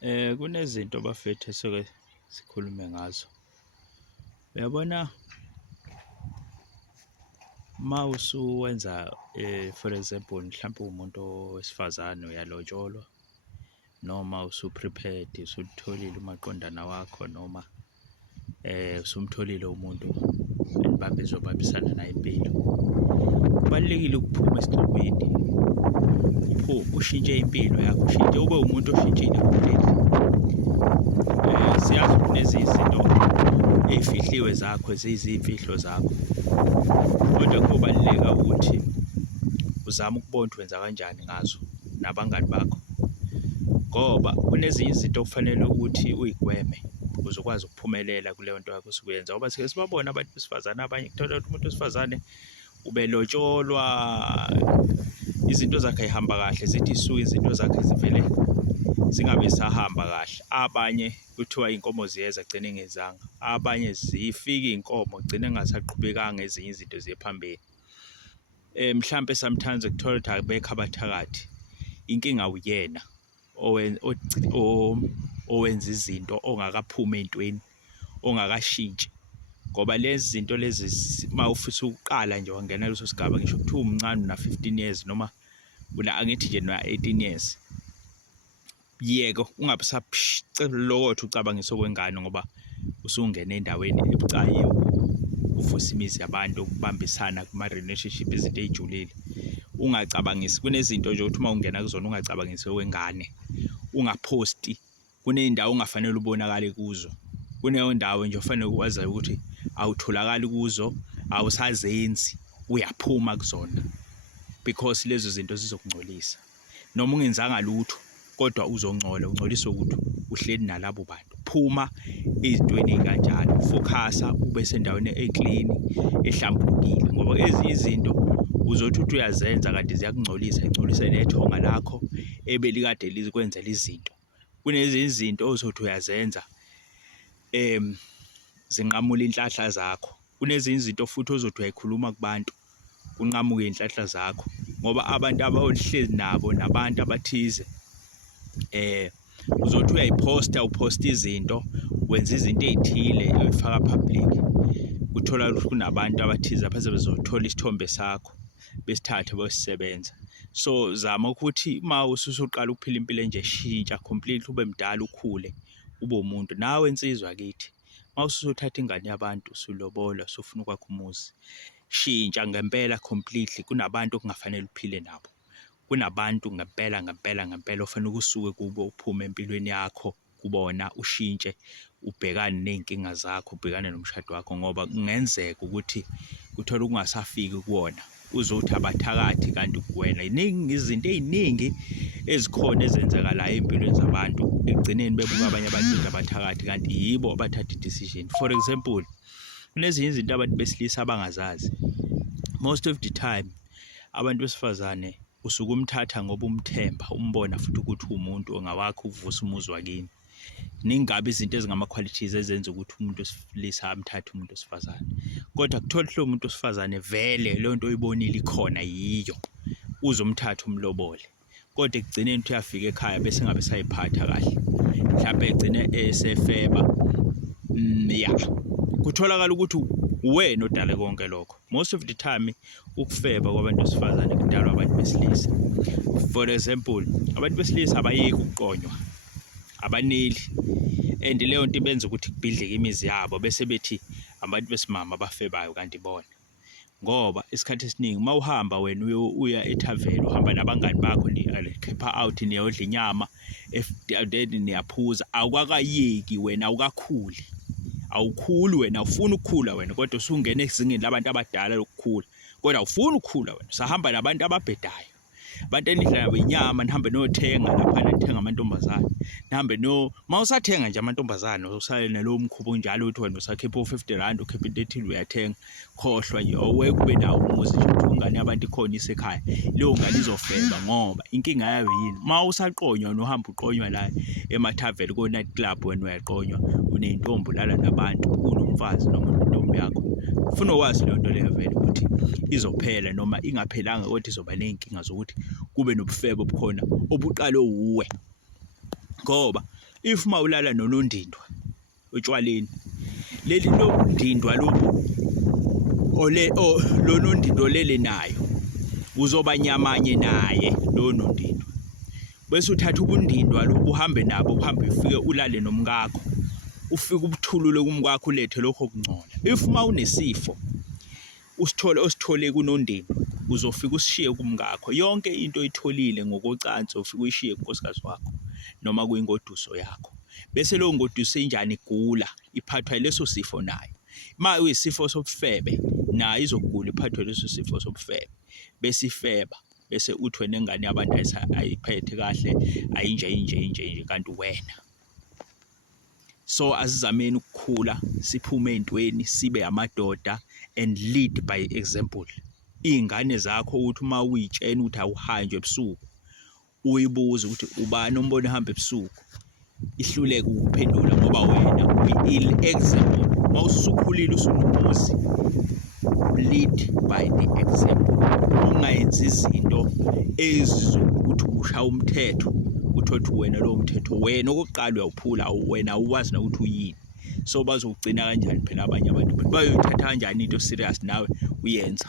Kunezinto bafethu esuke sikhulume ngazo. Uyabona uma usuwenza for example mhlawumbe umuntu wesifazane uyalotsholwa noma usu-prepared usutholile umaqondana wakho noma usumtholile umuntu enibambisana naye impilo. Kubalulekile ukuphuma esigcokweni ushintshe impilo yakho, ushintshe ube umuntu oshintshile completely. Siyazi kunezinto ey'fihliwe zakho ziyizimfihlo zakho, kodwa kubaluleka ukuthi uzame ukubona ukuthi wenza kanjani ngazo nabangani bakho, ngoba kunezinye izinto okufanele ukuthi uyigweme ukuze ukwazi ukuphumelela kuleyo nto yakho osukuyenza. Ngoba sike sibabona abantu besifazane abanye, kuthola ukuthi umuntu wesifazane ubelotsholwa, izinto zakhe ay'hamba kahle, zithi isuke izinto zakhe zivele zingabe zisahamba kahle. Abanye kuthiwa iy'nkomo ziyeza gcine engezanga, abanye zifika iy'nkomo gcine engasaqhubekanga, ezinye izinto ziye phambili. Mhlampe sometimes kuthola ukuthi abekho abathakathi, inkinga uyena owenza izinto ongakaphumi ey'ntweni, ongakashintshi. Ngoba lezi zinto lezi uma ufisa ukuqala nje wangena leso sigaba, ngisho kuthiwa umncane una-15 years noma angithi nje na-18 years, yeke ungabe usacilokotha ucabangise okwengane ngoba usungena endaweni ebucayi, uvusa imizi yabantu, ukubambisana kuma-relationship, izinto ey'julile. Ungacabangisi, kunezinto nje ukuthi uma ungena kuzona ungacabangisi okwengane, ungaphosti. Kuney'ndawo ongafanele ubonakale kuzo, kuneyo ndawo nje ofanele wazayo ukuthi awutholakali kuzo, awusazenzi, uyaphuma kuzona, because lezo zinto zizokungcolisa. Noma ungenzanga lutho kodwa uzongcola, ungcoliswe ukuthi uhleli nalabo bantu. Phuma ezintweni ey'kanjalo, focusa, ube sendaweni eclean, ehlambulukile, ngoba ezinye izinto uzothi uthi uyazenza kanti ziyakungcolisa, ingcolise nethonga lakho ebelikade likwenzela izinto. Kunezinye izinto ozothi uyazenza zinqamula inhlahla zakho. Kunezinye izinto futhi ozothi uyayikhuluma kubantu kunqamuke iy'nhlahla zakho, ngoba abantu abahlezi nabo nabantu abathize uzothi uyayiphosta, uphosta izinto, wenza izinto ey'thile uyifaka public, uthola ukuthi kunabantu abathize aphaze bezothola isithombe sakho besithathe besisebenza. So zama ukuthi uma usuqala ukuphila impilo enje, shintsha completely, ube mdala, ukhule, ube umuntu. Nawe insizwa kithi, uma usuthatha ingane yabantu, usulobola, usufuna ukwakha umuzi, shintsha ngempela completely. Kunabantu okungafanele uphile nabo, kunabantu ngempela ofanele usuke kubo, uphume empilweni yakho kubona, ushintshe, ubhekane ney'nkinga zakho, ubhekane nomshado wakho, ngoba kungenzeka ukuthi kuthola ukungasafiki kuwona, uzothi abathakathi kanti kuwena. Iningi izinto ey'ningi ezikhona ezenzakalayo ey'mpilweni zabantu, ekugcineni bebuka abanye abantu abathakathi kanti yibo abathatha i-decision. For example, kunezinye izinto abantu besilisa abangazazi. Most of the time abantu besifazane usuke umthatha ngoba umthemba, umbona futhi ukuthi umuntu ongawakho ukuvusa umuzi wakini. Ningabi izinto ezingama-qualities ezenza ukuthi umuntu wesilisa amthathe umuntu wesifazane, kodwa kuthola lo muntu wesifazane vele leyo nto oyibonile ikhona, yiyo, uzomthatha umlobole, kodwa ekugcineni uyafika ekhaya bese ngabe sayiphatha kahle, mhlawumbe egcine esefeba. Kutholakala ukuthi wena odale konke lokho. Most of the time ukufeba kwabantu besifazane kudalwa abantu besilisa. For example, abantu besilisa abayeki ukuqonywa, abaneli, and leyo nto ibenza ukuthi kubhidleke imizi yabo bese bethi abantu besimama abafebayo kanti bona. Ngoba isikhathi esiningi uma uhamba wena uya ethaveni, uhamba nabangani bakho, nikhipha out, niyodla inyama, then niyaphuza, awukakayeki wena, awukakhuli, awukhuli wena, awufuni ukukhula wena, kodwa usungena ezingeni labantu abadala lokukhula, kodwa awufuni ukukhula wena, usahamba nabantu ababhedayo, abantu enidla nabo inyama, nihambe niyothenga laphana, nithenga amantombazane, nihambe uma usathenga nje amantombazane, usale nalowo mkhuba njalo ukuthi wena usakhipha u-R50, ukhipha into ethile uyathenga, khohlwa nje, awuweke ube nawo umuzi nje ukuthi ungane yabantu ikhona isekhaya, leyo ngane izofeba. Ngoba inkinga yayo yini? Uma usaqonywa nohamba uqonywa la emathaveni ko-night club, wena uyaqonywa, uney'ntombi, ulala nabantu, unomfazi noma intombi yakho, ufuna ukwazi leyo nto leyo vele ukuthi izophela noma ingaphelanga, kodwa izoba ney'nkinga zokuthi kube nobufebe obukhona obuqalwe uwe. Ngoba if mawulala nonondindwa otshwaleni leli lo ndindwa lo nondindwa lele nayo uzoba nyamanye naye lo nondindwa bese uthatha ubundindwa lo uhambe nabo uhambe ufike ulale nomkakho ufike ubuthulule kumkakho ulethe lokho kungcola if mawunesifo osithole kunondindwa uzofika usishiye kumkakho yonke into oyitholile ngokocansi ufike uyishiye kunkosikazi wakho noma kuyingoduso yakho bese lo ngoduso enjani igula iphathwa leso sifo nayo uma uyisifo sobufebe nayo izogula iphathwe leso sifo sobufebe bese ifeba bese uthi wena engane yabantu ayiphethe kahle ayinje kanti wena so asizameni ukukhula siphume ezintweni sibe amadoda and lead by example ingane zakho uthi uma uyitshena ukuthi awuhanjwe ebusuku uyibuza ukuthi ubani ombona ehamba ebusuku ihluleke ukuphendula ngoba wena uyi example mawusukhulile usunomuzi lead by the example ungayenzi izinto ezizokuthi ushaya umthetho uthothi wena lo mthetho wena okokuqala uyawuphula wena uwazi na ukuthi uyini so bazogcina kanjani phela abanye abantu bayoyithatha kanjani into serious nawe uyenza